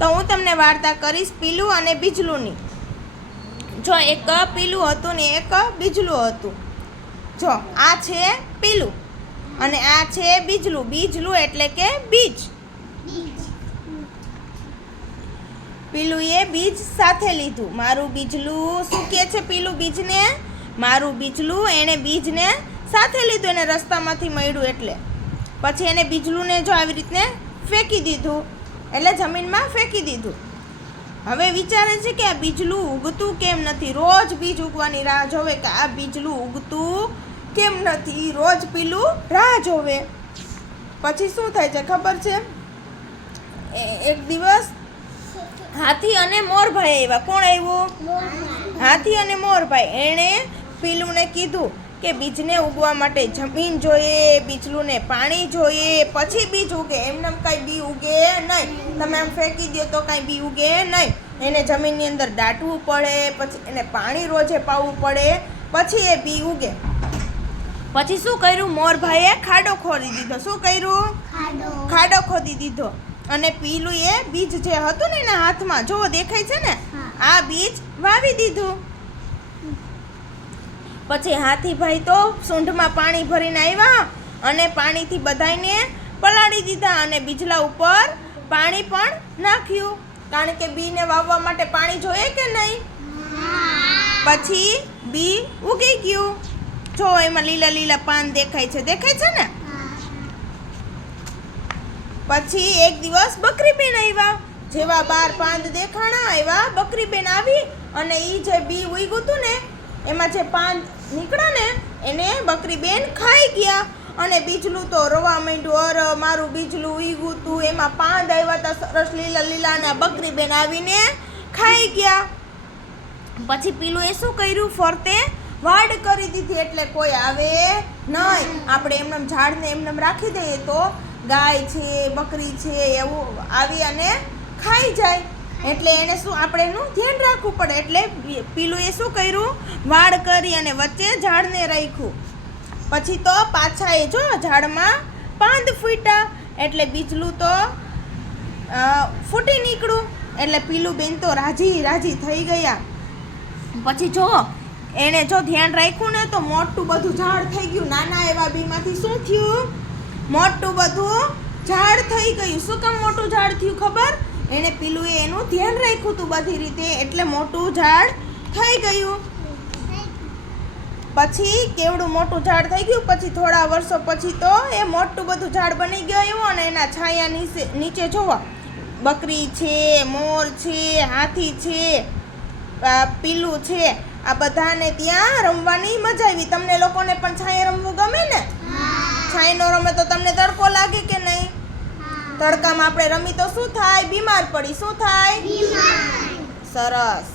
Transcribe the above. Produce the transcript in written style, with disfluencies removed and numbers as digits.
તો હું તમને વાર્તા કરીશ પીલું અને બીજલુંની. જો એક પીલું હતું ને એક બીજલું હતું. જો આ છે પીલું અને આ છે બીજલું. બીજલું એટલે કે બીજ. પીલુંએ બીજ સાથે લીધું. મારું બીજલું શું કહે છે પીલું બીજને? મારું બીજલું એણે બીજને સાથે લીધું. એને રસ્તામાંથી મળ્યું એટલે. પછી એને બીજલુંને જો આવી રીતને ફેંકી દીધું, એટલે જમીનમાં ફેંકી દીધું. હવે વિચારે છે કે આ બીજલું ઉગતું કેમ નથી. રોજ બીજ ઉગવાની રાહ જોવે કે આ બીજલું ઉગતું કેમ નથી. રોજ પીલું રાહ જોવે. પછી શું થાય છે ખબર છે? એક દિવસ હાથી અને મોરભાઈ આવ્યા. કોણ આવ્યું? હાથી અને મોરભાઈ. એણે પીલુંને કીધું કે બીજને ઉગવા માટે જમીન જોઈએ, બીજલુંને પાણી જોઈએ, પછી બીજ ઉગે. એમને કાંઈ બી ઉગે નહીં. તમે આમ ફેંકી દો તો કાંઈ બી ઉગે નહીં. એને જમીનની અંદર દાટવું પડે, પછી એને પાણી રોજે પાવું પડે, પછી એ બી ઉગે. પછી શું કર્યું? મોરભાઈએ ખાડો ખોદી દીધો. શું કર્યું? ખાડો ખોદી દીધો. અને પીલું એ બીજ જે હતું ને એના હાથમાં, જો દેખાય છે ને, આ બીજ વાવી દીધું. પછી હાથીભાઈ તો સૂંઢમાં પાણી ભરીને આવ્યા અને પાણીથી બધાયને પલાળી દીધા અને બીજલા ઉપર પાણી પણ નાખ્યું. કારણ કે બીને વાવવા માટે પાણી જોઈએ કે નહીં? પછી બી ઉગી ગયું. જો એમાં લીલા લીલા પાન દેખાય છે. દેખાય છે ને? પછી એક દિવસ બકરીબેન આવ્યા. જેવા 12 પાંદ દેખાણા એવા બકરીબેન આવી અને એ જે બી ઉગ્યું હતું ને એમાં જે પાન નીકળ્યા ને એને બકરીબેન ખાઈ ગયા. અને બીજલું તો રોવા માંડ્યું. અરે મારું બીજલું ઉગ્યું હતું, એમાં પાંદ આવ્યા હતા સરસ લીલા લીલા, અને બકરીબેન આવીને ખાઈ ગયા. પછી પીલું એ શું કર્યું? ફરતે વાડ કરી દીધી એટલે કોઈ આવે નહીં. આપણે એમને ઝાડને એમને રાખી દઈએ તો ગાય છે, બકરી છે, એવું આવી અને ખાઈ જાય. એટલે એને શું આપણે એનું ધ્યાન રાખવું પડે. એટલે પીલું એ શું કર્યું? વાડ કરી અને વચ્ચે ઝાડને રાખ્યું. પછી તો પાછા એ જો ઝાડમાં પાંદ ફૂટ્યા એટલે બીજલું તો ફૂટી નીકળ્યું. એટલે પીલું બેન તો રાજી રાજી થઈ ગયા. પછી જો એણે જો ધ્યાન રાખ્યું ને તો મોટું બધું ઝાડ થઈ ગયું. નાના એવા બીમાંથી શું થયું? મોટું બધું ઝાડ થઈ ગયું. શું કામ મોટું ઝાડ થયું ખબર? એણે પીલુંએ એનું ધ્યાન રાખ્યું હતું બધી રીતે, એટલે મોટું ઝાડ થઈ ગયું. પછી કેવડું મોટું ઝાડ થઈ ગયું. પછી થોડા વર્ષો પછી તો એ મોટું બધું ઝાડ બની ગયું. અને એના છાયા નીચે જોવા બકરી છે, મોર છે, હાથી છે, પીલું છે, આ બધાને ત્યાં રમવાની મજા આવી. તમને લોકોને પણ છાંયે રમવું ગમે ને? છાંય નો રમે તો તમને તડકો લાગે કે નહીં? તડકામાં આપણે રમી તો શું થાય? બીમાર પડી. શું થાય? સરસ.